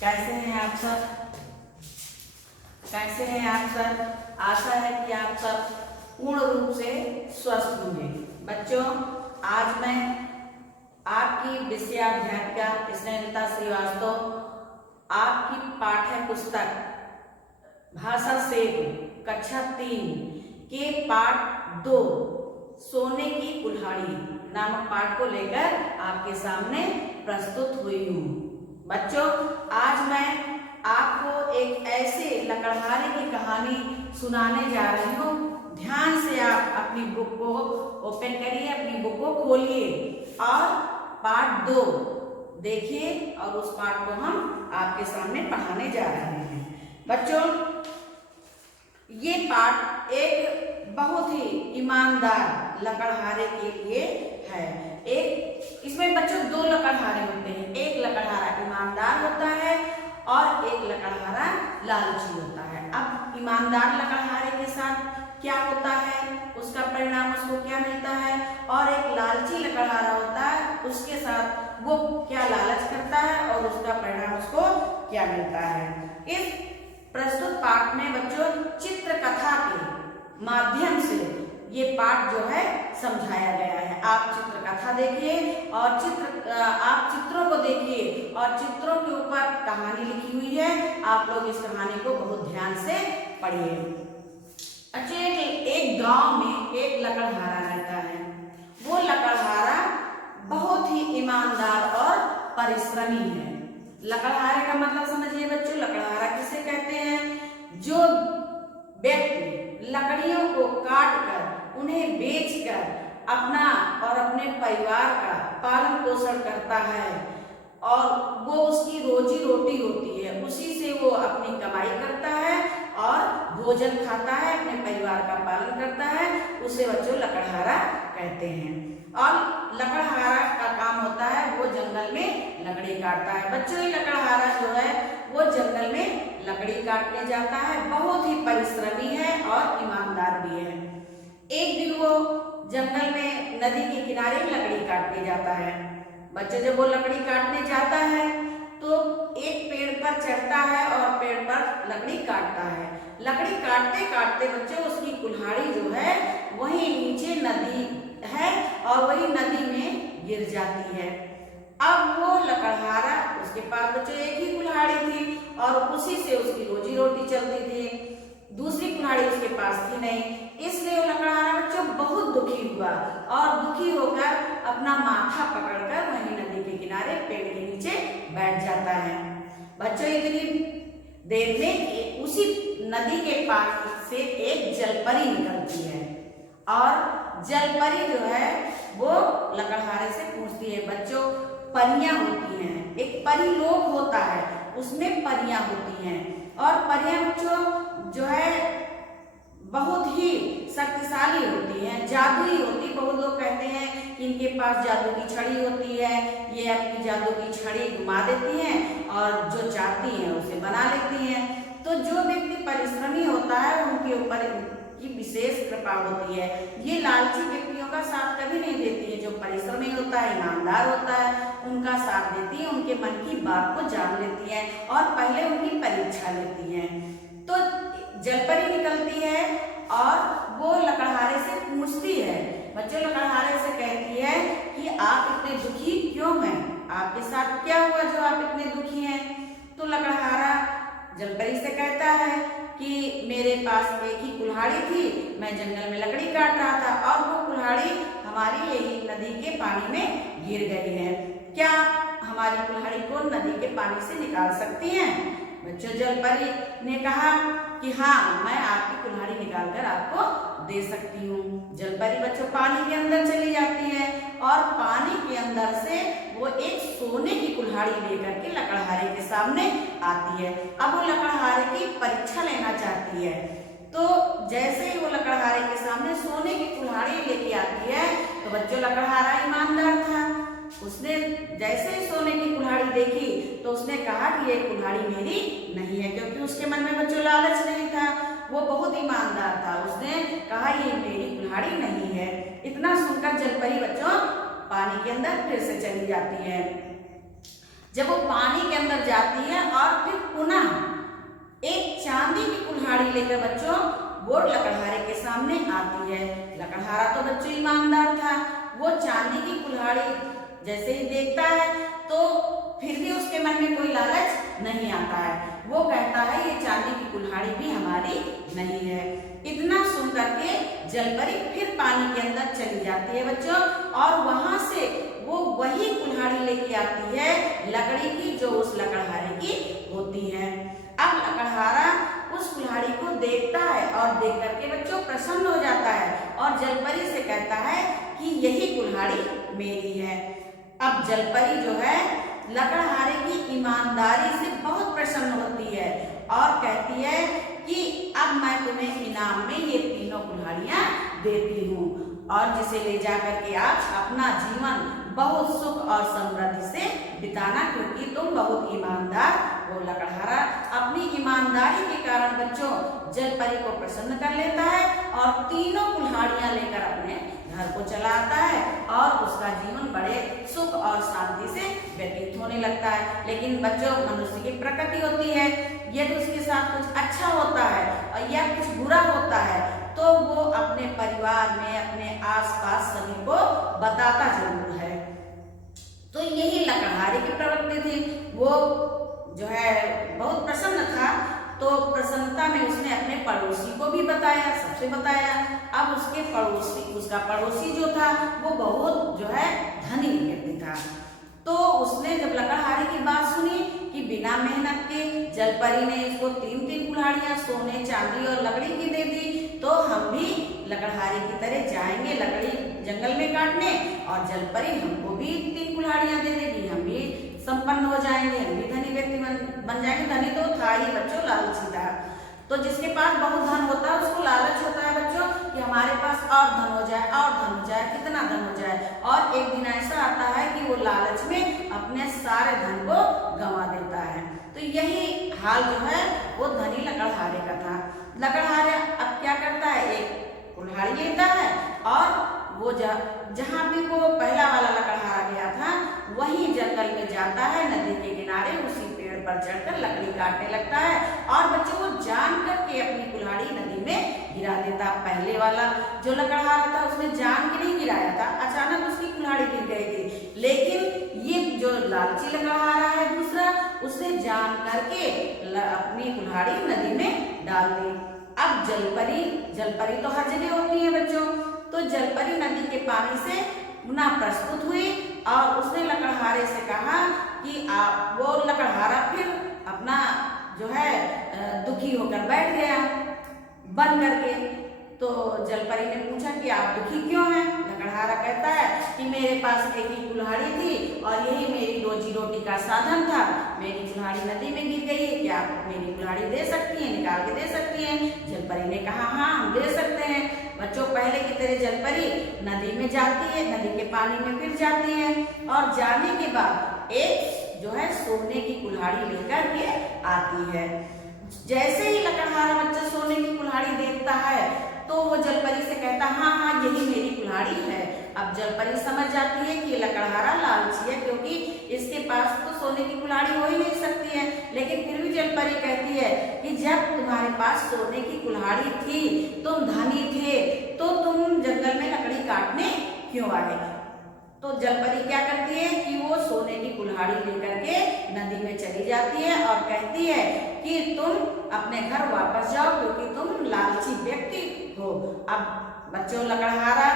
कैसे हैं आप सब? कैसे हैं आप सब? आशा है कि आप सब पूर्ण रूप से स्वस्थ होंगे। बच्चों, आज मैं आपकी विषयाध्यापिका स्नेहलता श्रीवास्तव आपकी पाठ्य पुस्तक भाषा से कक्षा 3 के पाठ 2 सोने की कुल्हाड़ी नामक पाठ को लेकर आपके सामने प्रस्तुत हुई हूँ। बच्चों, आज मैं आपको एक ऐसे लकड़हारे की कहानी सुनाने जा रही हूँ। ध्यान से आप अपनी बुक को ओपन करिए, अपनी बुक को खोलिए और पाठ 2 देखिए और उस पाठ को हम आपके सामने पढ़ाने जा रहे हैं। बच्चों, ये पाठ एक बहुत ही ईमानदार लकड़हारे के लिए है। एक इसमें बच्चों 2 लकड़हारे होते हैं। एक लकड़हारा ईमानदार होता है और एक लकड़हारा लालची होता है। अब ईमानदार लकड़हारे के साथ क्या होता है, उसका परिणाम उसको क्या मिलता है, और एक लालची लकड़हारा होता है, उसके साथ वो क्या लालच करता है और उसका परिणाम उसको क्या मिलता है। इस प्रस्तुत पाठ में बच्चों चित्र कथा के माध्यम से ये पाठ जो है समझाया गया है। आप चित्र कथा देखिए और आप चित्रों को देखिए और चित्रों के ऊपर कहानी लिखी हुई है। आप लोग इस कहानी को बहुत ध्यान से पढ़िए। अच्छा, एक गांव में एक लकड़हारा रहता है। वो लकड़हारा बहुत ही ईमानदार और परिश्रमी है। लकड़हारे का मतलब समझिए बच्चों, लकड़हारा किसे कहते हैं? जो व्यक्ति लकड़ियों को काट कर उन्हें बेचकर अपना और अपने परिवार का पालन पोषण करता है और वो उसकी रोजी रोटी होती है, उसी से वो अपनी कमाई करता है और भोजन खाता है, अपने परिवार का पालन करता है, उसे बच्चों लकड़हारा कहते हैं। और लकड़हारा का काम होता है वो जंगल में लकड़ी काटता है। बच्चों, ये लकड़हारा जो है वो जंगल में लकड़ी काटने जाता है। बहुत ही परिश्रमी है और ईमानदार भी है। एक दिन वो जंगल में नदी के किनारे लकड़ी काटने जाता है। बच्चे, जब वो लकड़ी काटने जाता है तो एक पेड़ पर चढ़ता है और पेड़ पर लकड़ी काटता है। लकड़ी काटते काटते बच्चों उसकी कुल्हाड़ी जो है वही नीचे नदी है और वही नदी में गिर जाती है। अब वो लकड़हारा, उसके पास बच्चों एक ही कुल्हाड़ी थी और उसी से उसकी रोजी रोटी चलती थी। दूसरी कुल्हाड़ी उसके पास थी नहीं, इसलिए वो लकड़हारा बच्चों बहुत दुखी हुआ और दुखी होकर अपना माथा पकड़कर वहीं नदी के किनारे पेड़ के नीचे बैठ जाता है। बच्चों, इतनी देर में उसी नदी के पास से एक जलपरी निकलती है और जलपरी जो है वो लकड़हारे से पूछती है। बच्चों, परियां होती हैं, एक परी लोक होता है, उसमें परियां होती हैं और परियां बच्चों जो है बहुत ही शक्तिशाली होती हैं, जादुई होती। बहुत लोग कहते हैं कि इनके पास जादू की छड़ी होती है, ये अपनी जादू की छड़ी घुमा देती हैं और जो चाहती हैं उसे बना लेती हैं। तो जो व्यक्ति परिश्रमी होता है उनके ऊपर की विशेष कृपा होती है। ये लालची व्यक्तियों का साथ कभी नहीं देती है। जो परिश्रमी होता है, ईमानदार होता है, उनका साथ देती है, उनके मन की बात को जान लेती है और पहले उनकी परीक्षा लेती है। तो जलपरी निकलती है और वो लकड़हारे से पूछती है। बच्चों, लकड़हारे से कहती है कि आप इतने दुखी क्यों हैं? आपके साथ क्या हुआ जो आप इतने दुखी हैं? तो लकड़हारा जलपरी से कहता है कि मेरे पास एक ही कुल्हाड़ी थी, मैं जंगल में लकड़ी काट रहा था और वो कुल्हाड़ी हमारी यही नदी के पानी में गिर गई है। क्या हमारी कुल्हाड़ी को नदी के पानी से निकाल सकती हैं? बच्चों, जलपरी ने कहा कि हाँ, मैं आपकी कुल्हाड़ी निकालकर आपको दे सकती हूँ। जलपरी बच्चों पानी के अंदर चली जाती है और पानी के अंदर से वो एक सोने की कुल्हाड़ी लेकर के लकड़हारे के सामने आती है। अब वो लकड़हारे की परीक्षा लेना चाहती है। तो जैसे ही वो लकड़हारे के सामने सोने की कुल्हाड़ी लेके आती है तो बच्चों लकड़हारा ईमानदार था। उसने जैसे ही सोने की कुल्हाड़ी देखी तो उसने कहा कि ये कुल्हाड़ी मेरी नहीं है, क्योंकि उसके मन में बच्चों लालच नहीं था, वो बहुत ईमानदार था। उसने कहा ये मेरी कुल्हाड़ी नहीं है। इतना सुनकर जलपरी बच्चों पानी के अंदर फिर से चली जाती है। जब वो पानी के अंदर जाती है और फिर पुनः एक चांदी की कुल्हाड़ी लेकर बच्चों वो लकड़हारे के सामने आती है। लकड़हारा तो बच्चों ईमानदार था, वो चांदी की कुल्हाड़ी जैसे ही देखता है तो फिर भी उसके मन में कोई लालच नहीं आता है। वो कहता है ये चांदी की कुल्हाड़ी भी हमारी नहीं है। इतना सुन करके जलपरी फिर पानी के अंदर चली जाती है बच्चों, और वहां से वो वही कुल्हाड़ी लेके आती है लकड़ी की, जो उस लकड़हारे की होती है। अब लकड़हारा उस कुल्हाड़ी को देखता है और देख करके बच्चों प्रसन्न हो जाता है और जलपरी से कहता है कि यही कुल्हाड़ी मेरी है। अब जलपरी जो है लकड़हारे की ईमानदारी से बहुत प्रसन्न होती है और कहती है कि अब मैं तुम्हें इनाम में ये तीनों कुल्हाड़ियां देती हूँ, और जिसे ले जा करके आप अपना जीवन बहुत सुख और समृद्धि से बिताना, क्योंकि तुम बहुत ईमानदार हो। लकड़हारा अपनी ईमानदारी के कारण बच्चों जलपरी को प्रसन्न कर लेता है और तीनों कुल्हाड़ियां लेकर अपने घर को चला आता है और उसका जीवन बड़े सुख और शांति से व्यतीत होने लगता है। लेकिन बच्चों मनुष्य की प्रकृति होती है, यदि उसके साथ कुछ अच्छा होता है या कुछ बुरा होता है तो वो अपने परिवार में, अपने आसपास सभी को बताता जरूर है। तो यही लकड़हारे की प्रवृत्ति थी। वो जो है बहुत प्रसन्न था, तो प्रसन्नता में उसने अपने पड़ोसी को भी बताया, सबसे बताया। अब उसका पड़ोसी जो था वो बहुत जो है धनी व्यक्ति था। तो उसने जब लकड़हारे की बात सुनी कि बिना मेहनत के जलपरी ने इसको 3-3 कुल्हाड़ियां सोने, चांदी और लकड़ी की दे दी, तो हम भी लकड़हारे की तरह जाएंगे लकड़ी जंगल में काटने और जलपरी हमको भी 3 कुल्हाड़ियां दे देगी, हम भी संपन्न हो जाएंगे, हम भी धनी व्यक्ति बन जाएंगे। धनी तो था ही बच्चों, लालची था। तो जिसके पास बहुत धन होता है उसको लालच होता है बच्चों कि हमारे पास और धन हो जाए, और धन हो जाए, कितना धन हो जाए। और एक दिन ऐसा आता है कि वो लालच में अपने सारे धन को गंवा देता है। तो यही हाल जो है वो धनी लकड़हारे का था। लकड़हारे अब क्या करता है, एक कुल्हाड़ी लेता है और वो जहाँ भी वो पहला वाला लकड़हारा गया था वहीं जंगल में जाता है, नदी के किनारे उसी पेड़ पर चढ़कर लकड़ी काटने लगता है। और बच्चों वो जान करके अपनी कुल्हाड़ी नदी में गिरा देता। पहले वाला जो लकड़हारा था उसने जान के नहीं गिराया था, अचानक उसकी कुल्हाड़ी गिर गई थी। लेकिन ये जो लालची लकड़हारा है दूसरा, उसने जान करके अपनी कुल्हाड़ी नदी में डाल दी। अब जलपरी तो हर जगह होती है बच्चों, तो जलपरी नदी के पानी से पुनः प्रस्तुत हुई और उसने लकड़हारे से कहा कि वो लकड़हारा फिर अपना जो है दुखी होकर बैठ गया बन करके। तो जलपरी ने पूछा कि आप दुखी क्यों हैं? लकड़हारा कहता है कि मेरे पास एक ही कुल्हाड़ी थी और यही मेरी रोजी रोटी का साधन था। मेरी कुल्हाड़ी नदी में गिर गई है, क्या आप मेरी कुल्हाड़ी दे सकती हैं, निकाल के दे सकती हैं? जलपरी ने कहा हाँ हम दे सकते हैं। बच्चों पहले की तरह जलपरी नदी में जाती है, नदी के पानी में फिर जाती है और जाने के बाद एक जो है सोने की कुल्हाड़ी लेकर के आती है। जैसे ही लकड़हारा बच्चा सोने की कुल्हाड़ी देखता है तो वो जलपरी से कहता हाँ हाँ यही मेरी कुल्हाड़ी है। अब जलपरी समझ जाती है कि लकड़हारा लालची है, क्योंकि इसके पास तो सोने की कुल्हाड़ी हो ही नहीं सकती है। लेकिन फिर भी जलपरी कहती है कि जब तुम्हारे पास सोने की कुल्हाड़ी थी, तुम धनी थे, तो तुम जंगल में लकड़ी काटने क्यों आए? तो जलपरी क्या करती है कि वो सोने की कुल्हाड़ी लेकर के नदी में चली जाती है और कहती है कि तुम अपने घर वापस जाओ, क्योंकि तुम लालची व्यक्ति हो। अब बच्चों लकड़हारा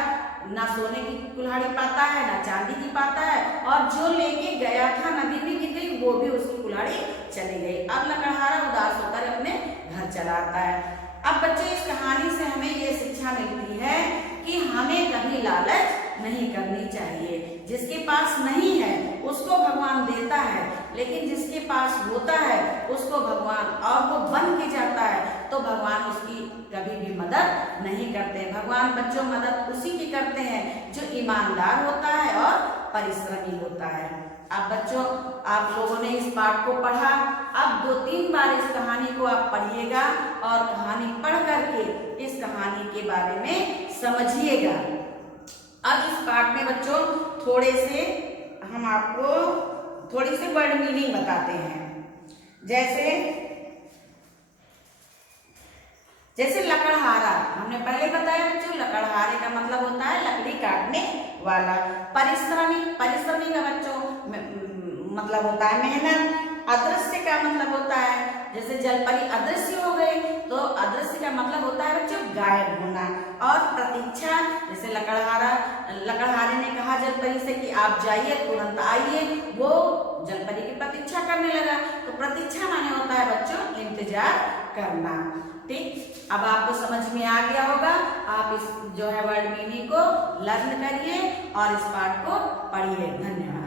ना सोने की कुल्हाड़ी पाता है, ना चांदी की पाता है, और जो लेके गया था नदी में गिर गई, वो भी उसकी कुल्हाड़ी चली गई। अब लकड़हारा उदास होकर अपने घर चला आता है। अब बच्चे इस कहानी से हमें ये शिक्षा मिलती है कि हमें कभी लालच नहीं करनी चाहिए। जिसके पास नहीं है उसको भगवान देता है, लेकिन जिसके पास होता है उसको भगवान, और वो बन के जाता है, तो भगवान उसकी कभी भी मदद नहीं करते। भगवान बच्चों मदद उसी की करते हैं जो ईमानदार होता है और परिश्रमी होता है। अब बच्चों आप लोगों ने इस पाठ को पढ़ा, अब 2-3 बार इस कहानी को आप पढ़िएगा और कहानी पढ़ करके इस कहानी के बारे में समझिएगा। अब इस पाठ में बच्चों थोड़े से हम आपको थोड़ी सी वर्ड मीनिंग बताते हैं। जैसे लकड़हारा, हमने पहले बताया बच्चों, लकड़हारे का मतलब होता है लकड़ी काटने वाला। परिश्रमी, परिश्रमी का बच्चों मतलब होता है मेहनत। अदृश्य का मतलब होता है, जैसे जलपरी अदृश्य हो गई तो अदृश्य का मतलब होता है बच्चों गायब होना। और प्रतीक्षा, जैसे लकड़हारे ने कहा जलपरी से कि आप जाइए, तुरंत आइए, वो जलपरी की प्रतीक्षा करने लगा। तो प्रतीक्षा माने होता है बच्चों इंतजार करना। ठीक, अब आपको समझ में आ गया होगा। आप इस जो है वर्ड मीनिंग को लर्न करिए और इस पाठ को पढ़िए। धन्यवाद।